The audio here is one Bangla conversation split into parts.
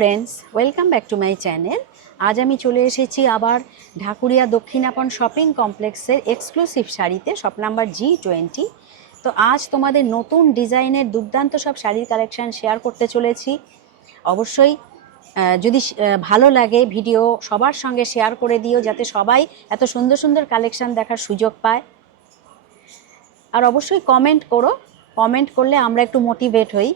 Friends, welcome back to my channel. আজ আমি চলে এসেছি আবার ঢাকুরিয়া দক্ষিণাপন শপিং কমপ্লেক্সের এক্সক্লুসিভ শাড়িতে, শপ নাম্বার G20। তো আজ তোমাদের নতুন ডিজাইনের দুর্দান্ত সব শাড়ির কালেকশন শেয়ার করতে চলেছি। অবশ্যই যদি ভালো লাগে ভিডিও সবার সঙ্গে শেয়ার করে দিও, যাতে সবাই এত সুন্দর সুন্দর কালেকশন দেখার সুযোগ পায়। আর অবশ্যই কমেন্ট করো, কমেন্ট করলে আমরা একটু মোটিভেট হই।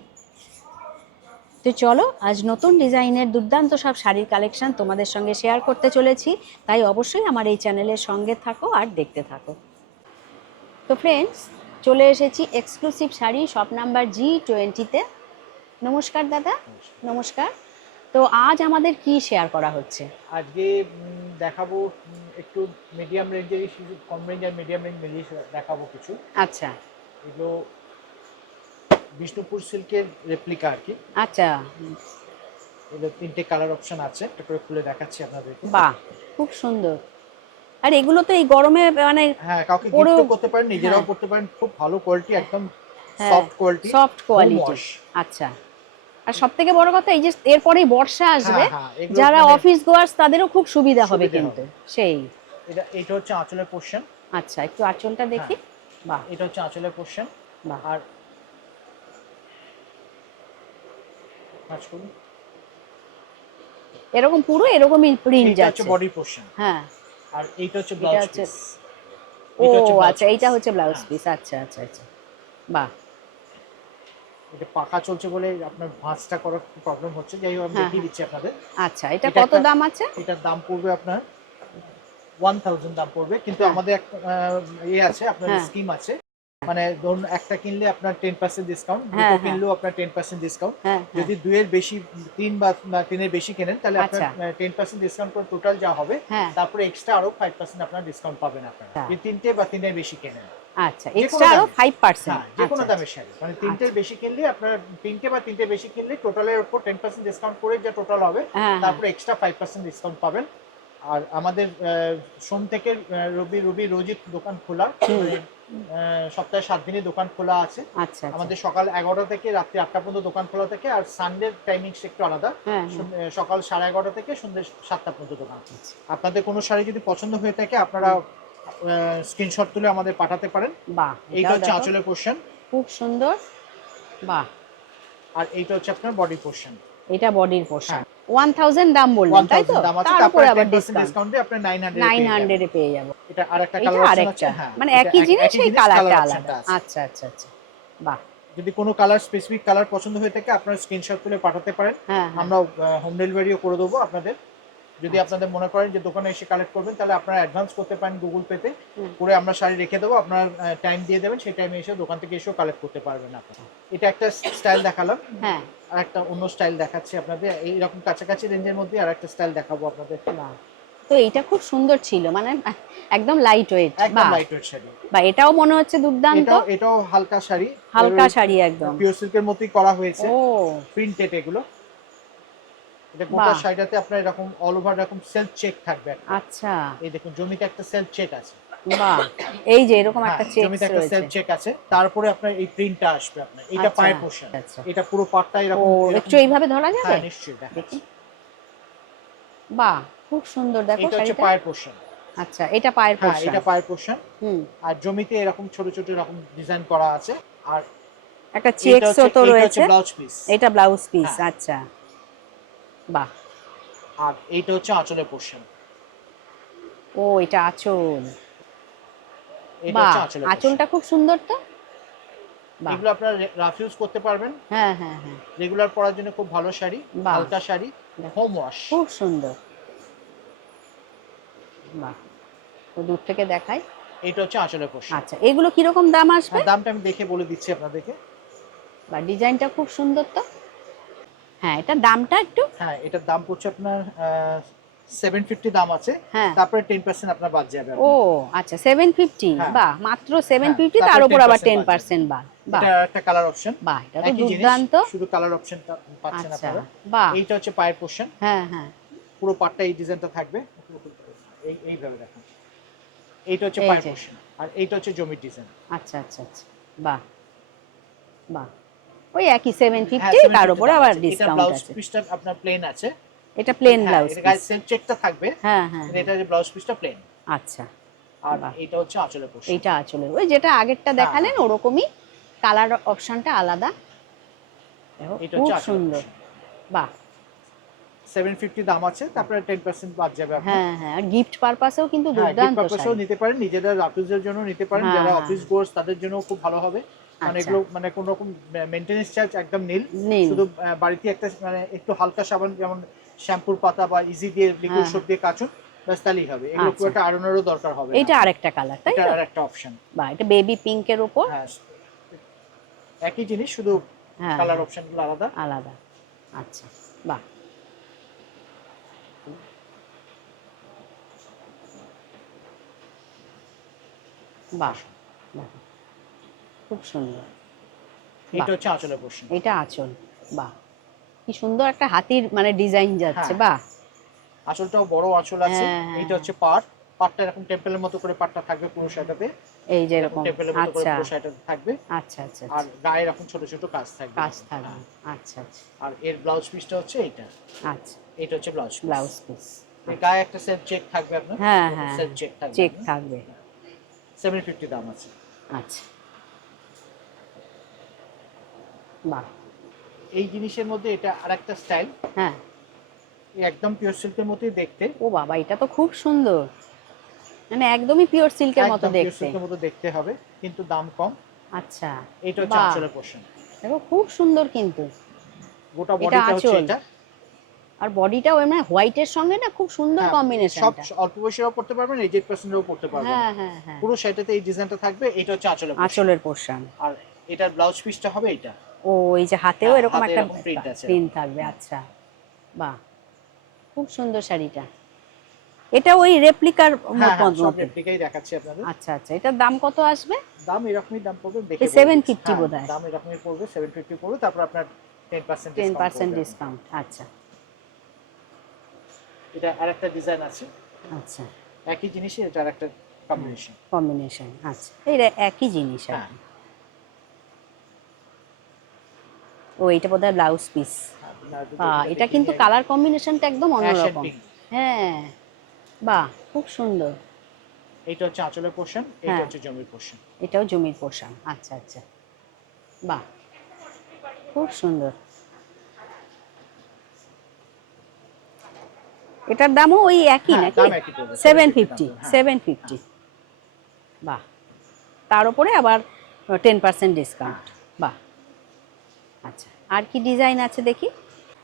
তো চলো, আজ নতুন ডিজাইনের দুর্দান্ত সব শাড়ির কালেকশন তোমাদের সঙ্গে শেয়ার করতে চলেছি, তাই অবশ্যই আমার এই চ্যানেলের সঙ্গে থাকো আর দেখতে থাকো। তো ফ্রেন্ডস, চলে এসেছি এক্সক্লুসিভ শাড়ি শপ নাম্বার G20-তে। নমস্কার দাদা। নমস্কার। তো আজ আমাদের কি শেয়ার করা হচ্ছে? আজকে দেখাবো একটু মিডিয়াম রেঞ্জের, কম রেঞ্জ আর মিডিয়াম রেঞ্জ মিলিয়ে দেখাবো কিছু। আচ্ছা এগুলো বিষ্ণুপুর সিল্কের রেপ্লিকা আর কি। আচ্ছা, এগুলো 3টে কালার অপশন আছে, একটা করে খুলে দেখাচ্ছি আপনাদেরকে। বাহ, খুব সুন্দর। আর এগুলো তো এই গরমে মানে হ্যাঁ, কাউকে পরেও, গিফটও করতে পারেন, নিজেরাও হ্যাঁ করতে পারেন। খুব ভালো কোয়ালিটি, একদম হ্যাঁ, soft quality, soft home quality. Wash. আচ্ছা, আর সব থেকে বড় কথা এই যে এরপরেই বর্ষা আসবে, হ্যাঁ হ্যাঁ, এগুলো যারা মানে অফিস গোয়ার্স তাদেরও খুব সুবিধা হবে সুবিধা কিন্তু হবে। সেই। এটা হচ্ছে আঁচলের পোর্শন। আচ্ছা, একটু আঁচলটা দেখি। হ্যাঁ, বাহ, এটা হচ্ছে আঁচলের পোর্শন। বাহ, আর কাজ করুন, এরকম পুরো এরকমই প্রিন্ট এটা হচ্ছে যাচ্ছে। Body portion. হ্যাঁ, আর এইটা হচ্ছে এটা ব্লাউজ হচ্ছে, পিস। ও এটা হচ্ছে ব্লাউজ আচ্ছা, এইটা পিস। হচ্ছে ব্লাউজ হ্যাঁ, পিস। আচ্ছা আচ্ছা আচ্ছা, বাহ। এটা পাকা চলছে বলে আপনার ভাঁজটা করার প্রবলেম হচ্ছে, যাই হোক আমি হ্যাঁ দেখিয়ে হ্যাঁ, দিচ্ছি আপনাদের। আচ্ছা, এটা এটা কত একটা, দাম আছে? এটার দাম পড়বে আপনার 1000 দাম পড়বে, কিন্তু হ্যাঁ আমাদের একটা ইয়ে আছে, আপনার হ্যাঁ স্কিম আছে। মানে ধরুন একটা কিনলে আপনার 10% ডিসকাউন্ট, দুটো হ্যাঁ হ্যাঁ কিনলেও আপনার 10% ডিসকাউন্ট। হ্যাঁ হ্যাঁ, যদি দুইয়ের বেশি, তিন বা তিনের বেশি কেনেন, তাহলে আপনার আচ্ছা 10% ডিসকাউন্ট করে টোটাল যা হবে, হ্যাঁ, তারপরে এক্সট্রা আরো 5% আপনার ডিসকাউন্ট পাবেন আপনারা, যদি তিনটে বা তিনের বেশি কেনেন। আচ্ছা, যে কোনো এক্সট্রা আরো দামে, 5%? হ্যাঁ, যে কোনো আচ্ছা দামের শাড়ি, মানে তিনটের আচ্ছা, বেশি কিনলে আপনার, তিনটে বা তিনটে বেশি কিনলে টোটালের উপর 10% ডিসকাউন্ট করে যা টোটাল হবে, হ্যাঁ হ্যাঁ, তারপরে এক্সট্রা 5% ডিসকাউন্ট পাবেন। আর আমাদের সোম থেকে রোজই দোকান খোলা, হুম, মানে সপ্তাহে 7 দিনই দোকান খোলা আছে। আচ্ছা আচ্ছা, আমাদের সকাল 11টা থেকে রাত্রি 8টা পর্যন্ত দোকান খোলা থাকে, আর সানডে টাইমিংস একটু আলাদা। হ্যাঁ হ্যাঁ, সকাল 11:30 থেকে সন্ধ্যে 7টা পর্যন্ত দোকান। আচ্ছা, আপনাদের কোনো শাড়ি যদি পছন্দ হয়ে থাকে, আপনারা হুম, স্ক্রিনশট তুলে আমাদের পাঠাতে পারেন। বাহ, এইটা এটাও হচ্ছে দেখো, আঁচলের পোর্শন, খুব সুন্দর। বাহ, আর এইটা হচ্ছে আপনার বডি পোর্শন। এটা বডির পোর্শন। হ্যাঁ, 1000 দাম বললেন, তাই তো? 1000 দাম আছে, তার উপরে তারপরে আবার 10% ডিসকাউন্ট ডিসকাউন্টে আপনি 900 এ পেয়ে যাবেন। 900 এ পেয়ে যাবো। এটা আরেকটা এইটা কালার অপশন আছে। আরেকটা, হ্যাঁ, মানে এটা একই জিনিস, একই এই জিনিস, কালার কালারটা আলাদা। অপশনটা আছে। আচ্ছা আচ্ছা আচ্ছা, বাহ, যদি কোনো কালার, স্পেসিফিক কালার পছন্দ হয়ে থাকে, আপনারা স্ক্রিনশট তুলে পাঠাতে পারেন। হ্যাঁ হ্যাঁ, আমরা হোম ডেলিভারিও করে দেবো আপনাদের। যদি আচ্ছা, আপনাদের মনে করেন যে দোকানে এসে কালেক্ট করবেন, তাহলে আপনারা অ্যাডভান্স করতে পারেন গুগল পেতে হুম, করে, আমরা শাড়ি রেখে দেবো, আপনার টাইম দিয়ে দেবেন, সেই টাইমে এসে দোকান থেকে এসেও কালেক্ট করতে পারবেন আপনারা। এটা একটা স্টাইল দেখালাম, হ্যাঁ, আর একটা অন্য স্টাইল দেখাচ্ছি আপনাদের, এইরকম কাছাকাছি রেঞ্জের মধ্যে আর একটা স্টাইল দেখাবো আপনাদের। বাহ। তো এইটা খুব সুন্দর ছিল, মানে একদম লাইট ওয়েট। একদম বাহ, লাইট ওয়েট শাড়ি। বা এটাও মনে হচ্ছে দুর্দান্ত। এটাও হালকা শাড়ি, হালকা শাড়ি একদম। পিওর সিল্কের মতোই করা হয়েছে, ও প্রিন্টেড এগুলো। এটা গোটা বাহ, শাড়িটাতে আপনার এরকম অল ওভার এরকম সেলফ চেক থাকবে একটা। আচ্ছা, এই দেখুন, জমিতে একটা সেলফ চেক আছে। বাহ, এই যে এরকম হ্যাঁ, একটা চেকস জমিতে একটা রয়েছে। সেলফ চেক আছে, তারপরে আপনার এই প্রিন্টটা আসবে আপনার। এটা আচ্ছা পায়ের পোর্শন, আচ্ছা, এটা পুরো পাটটা ও এরকম এরকম। একটু এইভাবে ধরা যাবে? হ্যাঁ, নিশ্চয়ই দেখি, দেখাচ্ছি। বাহ, খুব সুন্দর, দেখো এটা হচ্ছে শাড়িটা। পায়ের পোর্শন। আচ্ছা, এটা পায়ের হ্যাঁ, পোর্শন। এটা পায়ের পোর্শন। হুম, আর জমিতে এরকম ছোট ছোট এরকম ডিজাইন করা আছে। আর একটা চেকসও তো এইটা হচ্ছে রয়েছে। Blouse piece. এটা ব্লাউজ পিস। হ্যাঁ, আচ্ছা, বাহ। আর এইটা হচ্ছে আঁচলের পোর্শন। ও এটা আঁচল। এটা বাহ, হচ্ছে আঁচলের পোর্শন। আঁচলটা খুব সুন্দর তো। বাহ, এগুলো আপনারা রাফ ইউজ করতে পারবেন, হ্যাঁ হ্যাঁ হ্যাঁ, রেগুলার পরার জন্য খুব ভালো শাড়ি, বাহ, হালকা শাড়ি, দেখো, হোম ওয়াশ। খুব সুন্দর। বাহ, তো দূর থেকে দেখাই। এটা হচ্ছে আঁচলের পোর্শন। আচ্ছা, এগুলো কিরকম দাম আসবে? হ্যাঁ, দামটা আমি দেখে বলে দিচ্ছি আপনাদেরকে। বা ডিজাইনটা খুব সুন্দর তো। হ্যাঁ, এটা দামটা একটু। হ্যাঁ, এটার দাম পড়ছে আপনার 750 দাম আছে, হ্যাঁ, তারপরে 10% আপনার বাদ যাবে ও আপনার। আচ্ছা, 750। হ্যাঁ বাহ, মাত্র হ্যাঁ, 750, তার তারপরে উপর আবার 10% বাদ যাবে। 10% বাদ। বাহ, এটা একটা কালার অপশন, বাহ, এটা তো একই জিনিস, দুর্দান্ত। শুধু কালার অপশনটা পাচ্ছেন আচ্ছা, আপনারা। বাহ, এইটা হচ্ছে পায়ের পোর্শন, হ্যাঁ হ্যাঁ, পুরো পাটটা এই ডিজাইনটা থাকবে। এইভাবে দেখুন, এইটা হচ্ছে এই পায়ের যে, পোর্শন, আর এইটা হচ্ছে জমির ডিজাইন। আচ্ছা আচ্ছা আচ্ছা, বাহ, বাহ, ওই একই হ্যাঁ 750, তার 750 উপরে দাম আবার আছে। এটা ডিসকাউন্ট ব্লাউজ আছে। পিসটা আপনার প্লেন আছে। এটা প্লেন হ্যাঁ ব্লাউজ এটা পিস। গায়ে সেলফ চেকটা থাকবে, হ্যাঁ হ্যাঁ কিন্তু হ্যাঁ। এটা যে ব্লাউজ পিসটা প্লেন। আচ্ছা, আর বাহ, এটা হচ্ছে আঁচলের পোর্শন। এইটা আঁচলের, ওই যেটা আগেরটা হ্যাঁ দেখালেন হ্যাঁ, ওরকমই, কালার অপশনটা আলাদা। দেখো এটা খুব হচ্ছে আঁচলের সুন্দর, পোর্শন। বাহ। 750 দাম আছে, তারপরে 10% বাদ যাবে আপনার। হ্যাঁ হ্যাঁ, আর গিফট পারপাসেও কিন্তু হ্যাঁ গিফট দুর্দান্ত পারপাসেও শাড়ি। নিতে পারেন, নিজেরা অফিসের জন্য নিতে পারেন, হ্যাঁ যারা হ্যাঁ অফিস গোর্স তাদের জন্য খুব ভালো হবে। মানে আচ্ছা, এগুলো মানে কোনো রকম মেইনটেনেন্স চার্জ একদম নীল। নীল। শুধু বাড়িতে একটা মানে একটু হালকা সাবান, যেমন শ্যাম্পুর পাতা বা ইজি দিয়ে লিকুইড হ্যাঁ সোপ দিয়ে কাচুন, ব্যাস তাহলেই হবে। এগুলো খুব আচ্ছা, একটা আয়রনেরও দরকার হবে না। এইটা আরেকটা কালার তাই এটা তো? আর একটা অপশন। বাহ, এটা বেবি পিঙ্কের উপর। হ্যাঁ একই জিনিস, শুধু হ্যাঁ কালার হ্যাঁ, অপশনগুলো আলাদা। আলাদা। আচ্ছা, বাহ, বাহ, বাহ, খুব সুন্দর। এটা বাহ, হচ্ছে আঁচলের পোর্শন। এটা আঁচল। বাহ, কি সুন্দর একটা হাতির মানে ডিজাইন যাচ্ছে, হ্যাঁ বাহ। আঁচলটাও বড় আঁচল আছে। হ্যাঁ হ্যাঁ এইটা হ্যাঁ, হচ্ছে পাটটা এরকম টেম্পলের মতো করে পাটটা থাকবে পুরো শাড়িটাতে, এই যে এরকম এরকম। টেম্পলের মতো করে আচ্ছা পুরো শাড়িটাতে থাকবে। আচ্ছা আচ্ছা আর আচ্ছা, গায়ে এরকম ছোট ছোট কাজ থাকবে কাজ এরকম। থাকবে। হ্যাঁ। আচ্ছা আচ্ছা আর এর ব্লাউজ পিসটা হচ্ছে এইটা। আচ্ছা, এটা হচ্ছে ব্লাউজ পিস। Blouse piece. এর গায়ে একটা সেলফ চেক থাকবে আপনার, হ্যাঁ এরকম হ্যাঁ, সেলফ চেক থাকবে চেক আপনার। থাকবে। 750 দাম আছে। আচ্ছা, বাহ। এই জিনিসের মধ্যে এটা আরেকটা স্টাইল, হ্যাঁ, একদম পিওর সিল্কের মতোই দেখতে। ও বাবা, এটা তো খুব সুন্দর, মানে একদমই পিওর সিল্কের মতো একদম পিওর দেখতে। সিল্কের মতো দেখতে হবে, কিন্তু দাম কম। আচ্ছা, এটা হচ্ছে বাহ, আঁচলের পোর্শন। দেখো খুব সুন্দর কিন্তু। গোটা এটা বডিটা হচ্ছে আঁচল, এটা। আর বডিটাও এমনি হোয়াইটের সঙ্গে না খুব সুন্দর হ্যাঁ সব কম্বিনেশনটা। অল্প বয়সীরাও পড়তে পারবেন, এজেড পার্সনেরও পড়তে পারবেন। হ্যাঁ হ্যাঁ হ্যাঁ, পুরো শাড়িটাতে এই ডিজাইনটা থাকবে। এটা হচ্ছে আঁচলের পোর্শন। আঁচলের পোর্শন। আর এটার ব্লাউজ পিসটা হবে এটা। ও, এই যে হাতেও হ্যাঁ এরকম হাতে একটা এরকম প্রিন্ট আছে প্রিন্ট এরকম। থাকবে। হ্যাঁ আচ্ছা, বাহ, খুব সুন্দর শাড়িটা। এটা ওই রেপ্লিকার হ্যাঁ হ্যাঁ, সব মতো। রেপ্লিকাই দেখাচ্ছি আপনাদের। আচ্ছা আচ্ছা, এটার দাম কত আসবে? দাম এরকমই দাম পড়বে, এই দেখে বলে দিচ্ছি। 750 হ্যাঁ বোধহয়। দাম এরকমই পড়বে, 750 পড়বে। তারপর আপনার 10% ডিসকাউন্ট 10% করবে আপনার। ডিসকাউন্ট, আচ্ছা এটা আরেকটা ডিজাইন আছে, আচ্ছা। একই জিনিসই এটা আরেকটা কম্বিনেশন। কম্বিনেশন, আচ্ছা, এই একই জিনিস আর হ্যাঁ কি। ও, এটা বোধহয় ব্লাউজ পিস। এটা কিন্তু কালার কম্বিনেশনটা একদম অ্যাশ এন্ড অন্যরকম। পিঙ্ক। হ্যাঁ, বাহ, খুব সুন্দর। এইটা হচ্ছে আঁচলের পোর্শন, এইটা হ্যাঁ, হচ্ছে জমির পোর্শন। এটাও জমির পোশাক। আচ্ছা আচ্ছা, বাহ, খুব সুন্দর। এটার দামও ওই একই হ্যাঁ নাকি? দাম একই পড়বে, 750, 750 দাম। হ্যাঁ 750। বাহ, তার উপরে আবার 10% হ্যাঁ। ডিসকাউন্ট। বাহ, আচ্ছা, আর কি ডিজাইন আছে দেখি।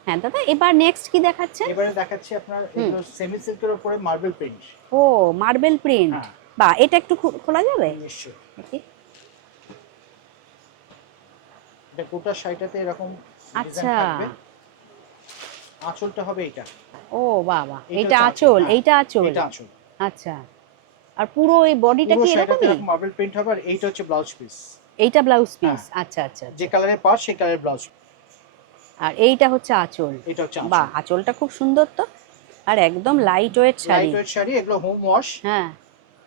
হ্যাঁ দাদা, এবার নেক্সট কি দেখাচ্ছে? এবারে দেখাচ্ছি আপনার হুম, এগুলো সেমি সিল্কের উপরে মার্বেল প্রিন্ট। ও, মার্বেল প্রিন্ট। হ্যাঁ বাহ, এটা একটু খোলা যাবে নিশ্চয়ই। দেখি? এটা গোটা শাড়িটাতে এরকম ডিজাইন আচ্ছা, থাকবে। আঁচলটা হবে এটা। ও বাবা, এটা এইটা হচ্ছে আঁচল, হ্যাঁ, এইটা আঁচল। এটা আঁচল। আচ্ছা, আর পুরো এই বডিটা পুরো কি শাড়িটাতে এরকমই? এরকম মার্বেল প্রিন্ট হবে। আর এইটা হচ্ছে ব্লাউজ পিস। এইটা ব্লাউজ হ্যাঁ পিস, আচ্ছা আচ্ছা যে আচ্ছা। কালারের পার সেই কালারের ব্লাউজ। আর এইটা হচ্ছে আঁচল। এটা হচ্ছে বাহ, আঁচল। আঁচলটা খুব সুন্দর তো, আর একদম light weight sari. Light weight sari, এগুলো হোম ওয়াশ। হ্যাঁ,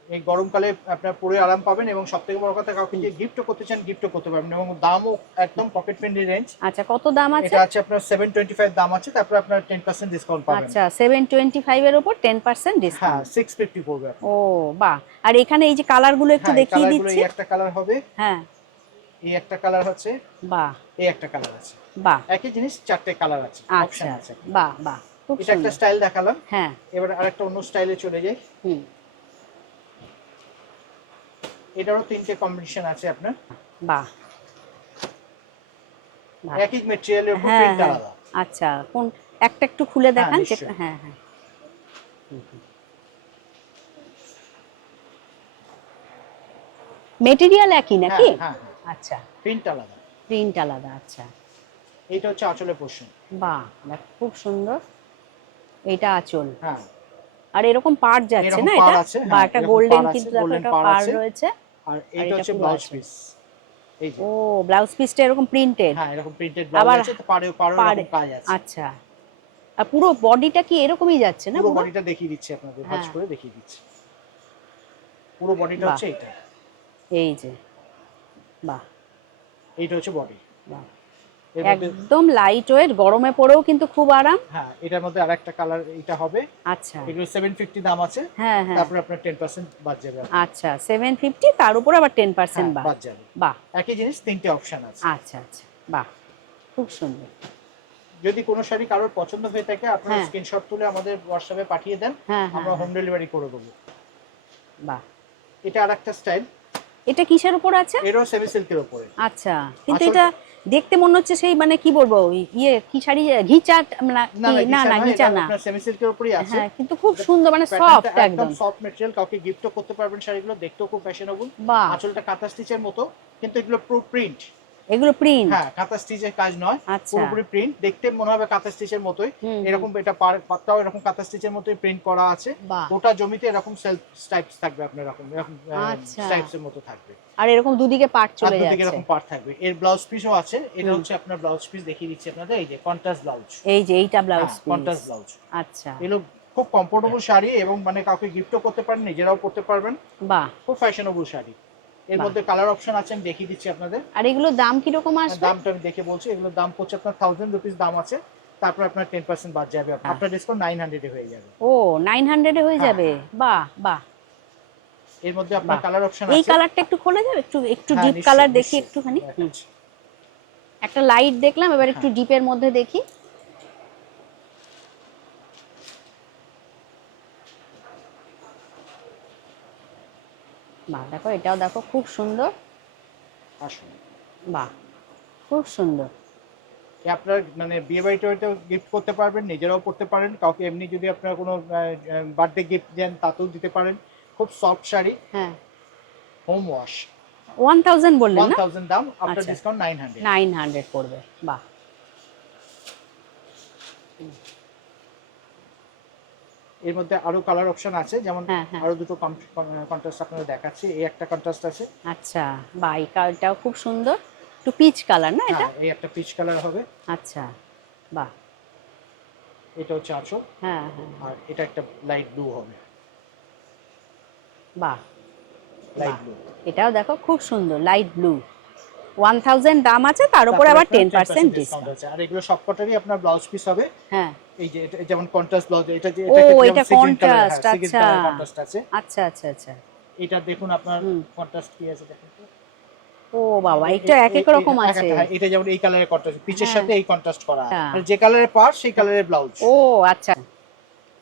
এই গরমকালে আপনার পরে আরাম পাবেন, এবং সবথেকে বড় কথা কাউকে যে গিফটও করতে চান গিফটও করতে পারবেন, এবং দামও একদম পকেট ফ্রেন্ডলি রেঞ্জ। আচ্ছা, কত দাম আছে? এটা আছে আপনার 725 দাম আছে, তারপর আপনার 10% ডিসকাউন্ট পাবেন। আচ্ছা, 725 এর উপর 10% হ্যাঁ ডিসকাউন্ট। 650 পড়বে আপনার। ও বাহ, আর এখানে এই যে কালারগুলো একটু হ্যাঁ এই দেখিয়ে কালারগুলো, দিচ্ছি। এই একটা কালার হবে, হ্যাঁ, এই একটা কালার আছে, বাহ এই একটা কালার আছে। বাহ, একই জিনিস চারটে কালার আছে, আচ্ছা, অপশন আছে। বাহ বাহ, খুব এটা একটা সুন্দর। স্টাইল দেখালাম। হ্যাঁ, এবার আরেকটা অন্য স্টাইলে চলে যাই। হুম, এটারও তিনটে কম্বিনেশন আছে আপনার, বাহ বাহ, একই ম্যাটেরিয়ালের উপর হ্যাঁ প্রিন্ট হ্যাঁ, আলাদা। আচ্ছা, কোন একটা একটু খুলে হ্যাঁ দেখান যে, নিশ্চয়ই। হ্যাঁ হ্যাঁ, মেটেরিয়াল একই হ্যাঁ নাকি? হ্যাঁ হ্যাঁ, আচ্ছা, প্রিন্ট আলাদা। প্রিন্ট আলাদা, আচ্ছা, এইটা হচ্ছে আঁচলের পোর্শন। বাহ, খুব সুন্দর। এইটা আঁচল, হ্যাঁ আর এরকম পাড় যাচ্ছে এরকম না পাড় এটা, আছে, বা হ্যাঁ একটা এরকম গোল্ডেন পাড় আছে, কিন্তু দেখো গোল্ডেন একটা পাড় পাড় আছে। রয়েছে। আর আর এইটা এটা হচ্ছে পুরো ব্লাউজ আঁচল। পিস। এই যে ও, ব্লাউজ পিসটা এরকম প্রিন্টেড। হ্যাঁ এরকম প্রিন্টেড ব্লাউজ আবার আছে, তো পাড়েও পাড়েও পাড়ে, এরকম কাজ আছে। আচ্ছা, আর পুরো বডিটা কি এরকমই যাচ্ছে না পুরো পুরো? বডিটা দেখিয়ে দিচ্ছি আপনাদের, ভাঁজ হ্যাঁ, করে দেখিয়ে দিচ্ছি। পুরো বডিটা বাহ, হচ্ছে এটা। এই যে, বাহ এইটা হচ্ছে বডি। বাহ, এর মধ্যে একদম লাইট ওয়েট, গরমে পরেও কিন্তু খুব আরাম। হ্যাঁ, এটার মধ্যে আরেকটা কালার এটা হবে। আচ্ছা, এগুলো 750 দাম আছে। হ্যাঁ হ্যাঁ, তারপরে আপনার 10% বাদ যাবে আপনার। আচ্ছা 750, তার উপর আবার 10% হ্যাঁ, বাদ। বাদ যাবে। বাহ, একই জিনিস তিনটে অপশন আছে। আচ্ছা আচ্ছা, বাহ, খুব সুন্দর। যদি কোনো শাড়ি কারোর পছন্দ হয়ে থাকে আপনারা হ্যাঁ স্ক্রিনশট তুলে আমাদের হোয়াটসঅ্যাপে পাঠিয়ে দেন, হ্যাঁ হ্যাঁ আমরা হোম হ্যাঁ, ডেলিভারি করে দেবো। বাহ। এটা আরেকটা স্টাইল, এটা কিসের উপর আছে? এরও সেমি সিল্কের উপরে। আচ্ছা, কিন্তু আসল এটা দেখতে মনে হচ্ছে সেই মানে কি বলবো, ইয়ে কি শাড়ি, ঘিচা না না কি? না, না ঘিচা ঘিচা নয়, এটা না। আপনার সেমি সিল্কের উপরেই আছে। হ্যাঁ, কিন্তু খুব এটা সুন্দর, মানে প্যাটার্নটা সফট একদম একদম। সফট ম্যাটেরিয়াল, কাউকে গিফটও করতে পারবেন শাড়িগুলো, দেখতেও খুব ফ্যাশনেবল। বাহ, আঁচলটা কাঁথা স্টিচের মতো, কিন্তু এগুলো পুরো প্রিন্ট। এগুলো প্রিন্ট? হ্যাঁ, কাঁথা স্টিচের কাজ নয়, আচ্ছা, পুরোপুরি প্রিন্ট। দেখতে মনে হবে কাঁথা স্টিচের মতোই। হুম হুম, এরকম এটা পাটটাও এরকম কাঁথা স্টিচের মতোই প্রিন্ট করা আছে। বাহ, গোটা জমিতে এরকম সেলফ স্ট্রাইপস থাকবে আপনার, এরকম এরকম আচ্ছা। স্ট্রাইপস এর মতো থাকবে। আর এরকম দুদিকে পাট আর চলে দুদিকে যাচ্ছে। এরকম পার্ট থাকবে। এর ব্লাউজ পিসও আছে। এটা হুম। হচ্ছে আপনার ব্লাউজ পিস দেখিয়ে দিচ্ছি আপনাদের, এই যে কন্ট্রাস্ট ব্লাউজ। এই যে এইটা ব্লাউজ হ্যাঁ, পিস। Contrast blouse. আচ্ছা, এগুলো খুব কমফোর্টেবল শাড়ি এবং মানে কাউকে গিফটও করতে পারেন, নিজেরাও পরতে পারবেন। বাহ, খুব ফ্যাশনেবল শাড়ি। এর বাহ। মধ্যে কালার অপশন আছে, আমি দেখিয়ে দিচ্ছি আপনাদের। আর এগুলোর দাম কিরকম আসবে? দামটা আমি দেখে বলছি। এগুলোর দাম হচ্ছে আপনার 1000 রুপিস দাম আছে। তারপর আপনার 10% বাদ যাবে, আপনার ডিসকাউন্ট 900 এ হয়ে যাবে। ও, 900 এ হয়ে হ্যাঁ, যাবে? বাহ বাহ, এর মধ্যে আপনার বাহ। কালার অপশন এই আছে। কালারটা একটু খোলা যাবে? একটু একটু হ্যাঁ, ডিপ নিশ্চয়ই, কালার দেখি নিশ্চয়ই। একটুখানি। দেখাচ্ছি। একটা লাইট দেখলাম, এবার একটু হ্যাঁ, ডিপের মধ্যে দেখি। বাহ, দেখো এটাও দেখো খুব সুন্দর। আসুন। বাহ, খুব সুন্দর। আপনার মানে বিয়ে বাড়িতেও গিফট করতে পারবেন, নিজেরাও পড়তে পারেন, কাউকে এমনি যদি আপনার কোনো বার্থডে গিফট দেন তাতেও দিতে পারেন। খুব সফট শাড়ি, হ্যাঁ, হোম ওয়াশ। 1000 বললেন না? 1000 দাম, আপনার আচ্ছা, ডিসকাউন্ট 900। 900 পড়বে। বাহ, এর মধ্যে আরো কালার অপশন আছে, যেমন হ্যাঁ হ্যাঁ, আরো দুটো কন্ট্রাস্ট আপনাদের দেখাচ্ছি। এই একটা কন্ট্রাস্ট আছে। আচ্ছা, বাহ, এই কালারটাও খুব সুন্দর, একটু পিচ কালার না এটা? হ্যাঁ, এই একটা পিচ কালার হবে। আচ্ছা, বাহ, এটা হচ্ছে আঁচল। হ্যাঁ হ্যাঁ, আর এটা একটা লাইট ব্লু হবে। বাহ, লাইট বাহ। ব্লু। এটাও দেখো খুব সুন্দর, লাইট ব্লু। 1000 দাম আছে, তার উপর আবার 10% ডিসকাউন্ট ডিসকাউন্ট। আছে। আর এগুলো সবকটারই আপনার ব্লাউজ পিস হবে। হ্যাঁ, এই যে এটা যেমন কন্ট্রাস্ট ব্লাউজ, এটা যে ও এটাকে এটা যেমন সিগিন কালার, হ্যাঁ কন্ট্রাস্ট, সিগিন আচ্ছা কালার কন্ট্রাস্ট আছে। আচ্ছা আচ্ছা আচ্ছা। এটা দেখুন আপনার হুম, কন্ট্রাস্ট কি আছে দেখুন তো। ও বাবা, এটা এক এক রকম আছে। হ্যাঁ, এটা যেমন এই কালারের কন্ট্রাস্ট, পিচের হ্যাঁ, সাথে এই কন্ট্রাস্ট করা আছে। হ্যাঁ। মানে যে কালারের পাড় সেই কালারের ব্লাউজ। ও আচ্ছা,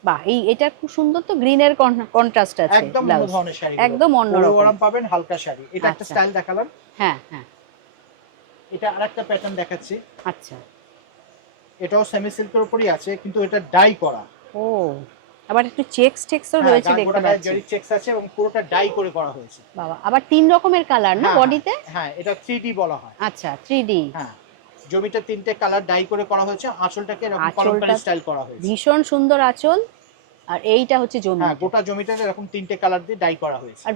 বাহ, এটা খুব সুন্দর, তো গ্রিনের কন্ট্রাস্ট আছে একদম অন্য ব্লাউজ, ধরনের শাড়ি, একদম পরেও অন্যরকম। আরাম পাবেন, হালকা শাড়ি। এটা একটা আচ্ছা, স্টাইল দেখালাম। হ্যাঁ হ্যাঁ, এটা আরেকটা প্যাটার্ন দেখাচ্ছি। আচ্ছা, এটাও সেমি সিল্কের উপরই আছে, কিন্তু এটা ডাই করা। ও আবার একটু চেক্সও হ্যাঁ, রয়েছে দেখতে গোটা গায়ে পাচ্ছি। জরি চেকস আছে এবং পুরোটা ডাই করে করা হয়েছে। বাবা, আবার 3 রকমের কালার না হ্যাঁ, বডিতে? হ্যাঁ, এটা 3D বলা হয়। আচ্ছা, 3D। হ্যাঁ, জমিটা তিনটে কালার ডাই করে করা হয়েছে। আঁচলটাকে এরকম আঁচলটা কলমকারী স্টাইল করা হয়েছে। ভীষণ সুন্দর আঁচল, আর এইটা হচ্ছে জমি। হ্যাঁ, গোটা জমিটাতে এরকম তিনটে কালার দিয়ে ডাই করা হয়েছে। আর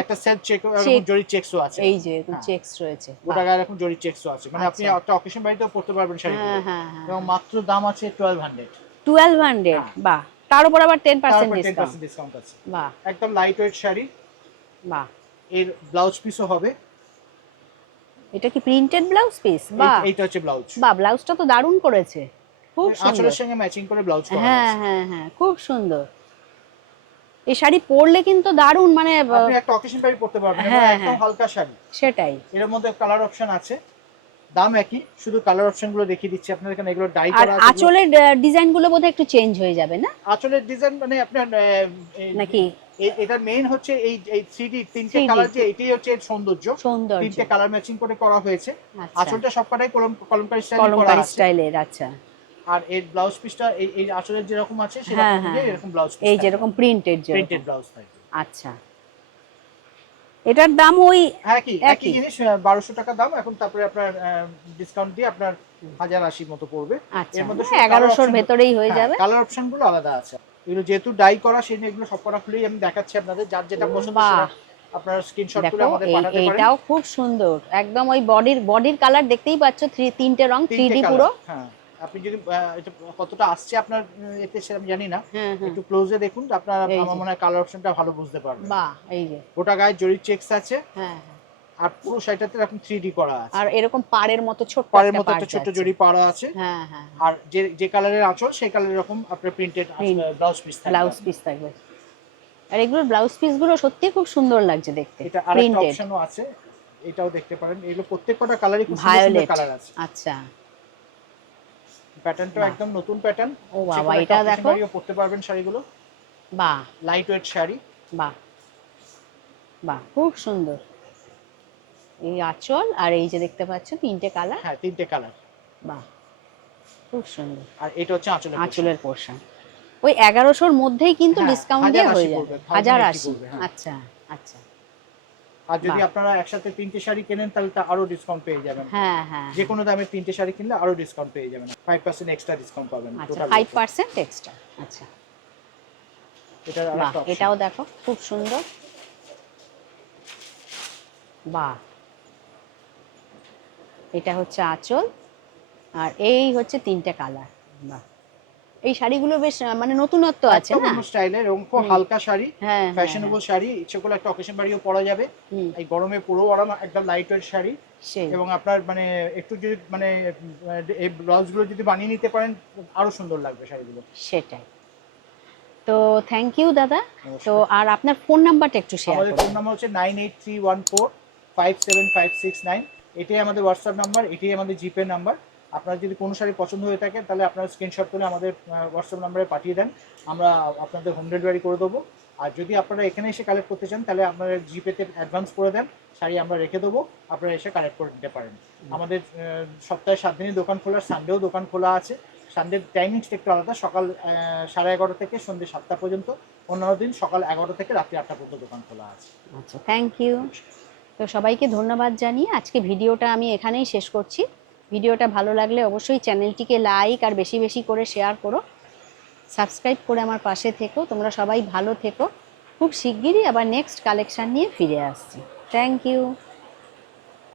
একটা সেলফ চেক check, এরকম জরি চেকসও আছে। এই যে হ্যাঁ, চেক্স রয়েছে। গোটা গায়ে এরকম জরি চেকসও আছে। মানে আপনি আচ্ছা। একটা অকেশন বাড়িতেও পড়তে পারবেন শাড়িগুলো। হ্যাঁ হ্যাঁ হ্যাঁ, এবং মাত্র দাম আছে 1200। 1200, হ্যাঁ, বাহ, তার উপর আবার 10% তারপর ডিসকাউন্ট। 10% ডিসকাউন্ট আছে। বাহ একদম লাইট ওয়েট শাড়ি। বাহ, এর ব্লাউজ পিসও হবে। এটা কি প্রিন্টেড ব্লাউজ পিস? বাহ, এইটা হচ্ছে ব্লাউজ। বাহ, ব্লাউজটা তো দারুণ করেছে, খুব সুন্দর। আঁচলের সঙ্গে ম্যাচিং করে ব্লাউজ করা হ্যাঁ হয়েছে। হ্যাঁ হ্যাঁ, খুব সুন্দর। এই শাড়ি পরলে কিন্তু দারুণ, মানে আপনি একটা অকেশন বাড়ি পড়তে পারবেন এবং হ্যাঁ একদম হ্যাঁ, হালকা শাড়ি। সেটাই। এর মধ্যে কালার অপশন আছে, দাম একই, শুধু কালার অপশন গুলো দেখিয়ে দিচ্ছি আপনাদের। এখানে এগুলো ডাই আর করা আছে। আঁচলের ডিজাইন গুলো বোধহয় একটু চেঞ্জ হয়ে যাবে না আঁচলের ডিজাইন মানে আপনার নাকি? এটা মেইন হচ্ছে এই 3D তিনটে 3D কালার, যে এটাই হচ্ছে এর সৌন্দর্য। সৌন্দর্য। তিনটে কালার ম্যাচিং করে করা হয়েছে। আচ্ছা, আঁচলটা সবকটাই কলমকারী স্টাইল করা কলমকারী আছে। স্টাইলের, আচ্ছা। আর এর ব্লাউজ পিসটা এই আঁচলের যেরকম আছে হ্যাঁ সেরকম হ্যাঁ অনুযায়ী হ্যাঁ, এরকম ব্লাউজ পিস এই যেরকম প্রিন্টেড প্রিন্টেড যেরকম। ব্লাউজ থাকবে। আচ্ছা, এটার দাম ওই একই একই? জিনিস, 1200 টাকা দাম। এখন তারপরে আপনার ডিসকাউন্ট দিয়ে আপনার 1080 মতো পড়বে। আচ্ছা, এর মধ্যে 1100-র ভেতরেই হয়ে যাবে। কালার অপশন গুলো আলাদা আছে। এগুলো যেহেতু ডাই করা, সেই জন্য এগুলো সবকটা খুলেই আমি দেখাচ্ছি আপনাদের। যার যেটা পছন্দ বাহ, সেটা আপনারা স্ক্রিনশট তুলে দেখো আমাদের পাঠাতে পারেন। এইটাও খুব সুন্দর, একদম ওই বডির কালার দেখতেই পাচ্ছ, তিনটে রং, 3D colour, পুরো। হ্যাঁ। আপনি যদি এটা কতটা আসছে আপনার এতে সেটা আমি জানি না, হ্যাঁ হ্যাঁ, একটু ক্লোজে দেখুন, আপনারা এই আমার যে। মনে হয় কালার অপশনটা ভালো বুঝতে পারবেন। বাহ, এই যে। গোটা গায়ে জরি চেকস আছে। হ্যাঁ হ্যাঁ, আর পুরো শাড়িটাতে এরকম 3D করা আছে, আর এরকম পাড়ের মতো ছোট্ট পাড়ের একটা মতো পাড় একটা ছোট্ট যাচ্ছে। জড়ি পাড়া আছে। হ্যাঁ হ্যাঁ, আর যে যে কালারের আঁচল সেই কালারের এরকম আপনার প্রিন্টেড ব্লাউজ পিস থাকবে। ব্লাউজ পিস থাকবে। আর এগুলোর ব্লাউজ পিসগুলো সত্যি খুব সুন্দর লাগছে দেখতে, এটা আরেকটা প্রিন্টেড। অপশনও আছে, এটাও দেখতে পারেন। এগুলো প্রত্যেকটা কালারই খুব সুন্দর সুন্দর ভায়োলেট, কালার আছে। আচ্ছা। প্যাটার্নটাও বাহ। একদম নতুন প্যাটার্ন। ও বাবা, এটা দেখো, বাড়িও পড়তে পারবেন শাড়িগুলো, বাহ লাইট ওয়েট শাড়ি। বাহ বাহ, খুব সুন্দর। এই আঁচল আর এই যে দেখতে পাচ্ছ 3টে কালার। হ্যাঁ 3টে কালার। বাহ, খুব সুন্দর। আর এটা হচ্ছে আঁচলের portion। আঁচলের পোর্শন ওই 1100-র মধ্যেই কিন্তু হ্যাঁ, ডিসকাউন্ট দিয়ে 1080 হয়ে যাবে, পড়বে, 1080। পড়বে, হ্যাঁ। আচ্ছা আচ্ছা। আর যদি বাহ। আপনারা একসাথে 3টে শাড়ি কেনেন তাহলে তা আরো ডিসকাউন্ট পেয়ে যাবেন। হ্যাঁ হ্যাঁ, যে কোনো দামে 3টে শাড়ি কিনলে আরো ডিসকাউন্ট পেয়ে যাবেন, 5% এক্সট্রা ডিসকাউন্ট পাবেন আচ্ছা, টোটাল। 5% এক্সট্রা। আচ্ছা, এটার বাহ, আরেকটা অপশন। এটাও দেখো খুব সুন্দর। বাহ, এটা হচ্ছে আঁচল আর এই হচ্ছে 3টে কালার। বাহ, এই শাড়িগুলো বেশ মানে নতুনত্ব আছে একদম না? অন্য স্টাইলের, এবং খুব হালকা শাড়ি, হ্যাঁ হ্যাঁ, ফ্যাশনেবল শাড়ি, ইচ্ছে করলে একটা অকেশন বাড়িও পরা যাবে। হুম, এই গরমে পুরো আরাম, একদম লাইট ওয়েট শাড়ি। সেই। এবং আপনার মানে একটু যদি মানে এই ব্লাউজগুলো যদি বানিয়ে নিতে পারেন আরো সুন্দর লাগবে শাড়িগুলো। সেটাই। তো থ্যাংক ইউ দাদা। তো নমস্কার। আর আপনার ফোন নাম্বারটা একটু শেয়ার আমাদের ফোন করুন। নাম্বার হচ্ছে 9831457569। এটাই আমাদের হোয়াটসঅ্যাপ নাম্বার, এটাই আমাদের জিপে নাম্বার। আপনার যদি কোনো শাড়ি পছন্দ হয়ে থাকে তাহলে আপনারা স্ক্রিনশট করে আমাদের হোয়াটসঅ্যাপ নাম্বারে পাঠিয়ে দেন, আমরা আপনাদের হোম ডেলিভারি করে দেবো। আর যদি আপনারা এখানে এসে কালেক্ট করতে চান তাহলে আপনারা জিপেতে অ্যাডভান্স করে দেন, শাড়ি আমরা রেখে দেবো, আপনারা এসে কালেক্ট করে নিতে পারেন। আমাদের সপ্তাহে 7 দিনই দোকান খোলা, সানডেও দোকান খোলা আছে। সানডের টাইমিংসটা একটু আলাদা, সকাল 11:30 থেকে সন্ধ্যে 7টা পর্যন্ত। অন্যান্য দিন সকাল 11টা থেকে রাত্রি 8টা পর্যন্ত দোকান খোলা আছে। আচ্ছা, থ্যাংক ইউ। তো সবাইকে ধন্যবাদ জানিয়ে আজকে ভিডিওটা আমি এখানেই শেষ করছি। ভিডিওটা ভালো লাগলে অবশ্যই চ্যানেলটিকে লাইক আর বেশি বেশি করে শেয়ার করো, সাবস্ক্রাইব করে আমার পাশে থেকো। তোমরা সবাই ভালো থেকো। খুব শিগগিরই আবার নেক্সট কালেকশন নিয়ে ফিরে আসছি। Thank you.